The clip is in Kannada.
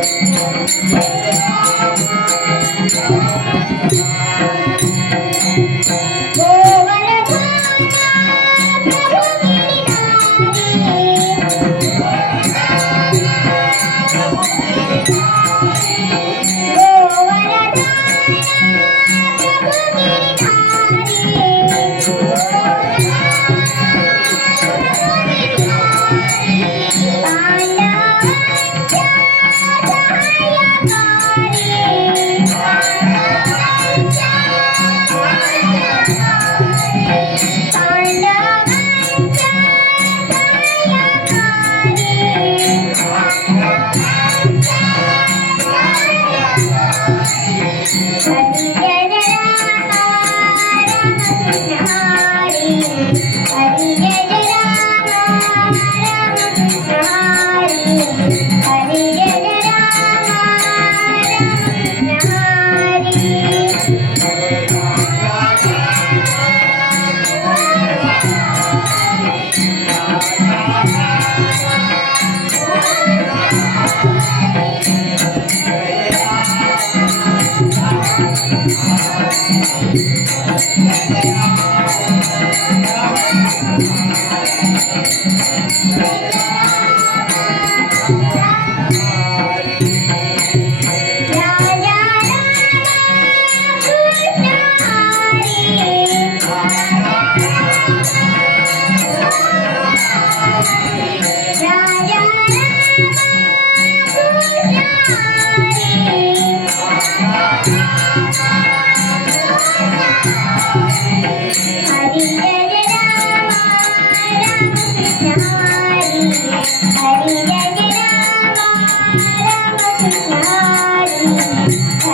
Thank Yeah.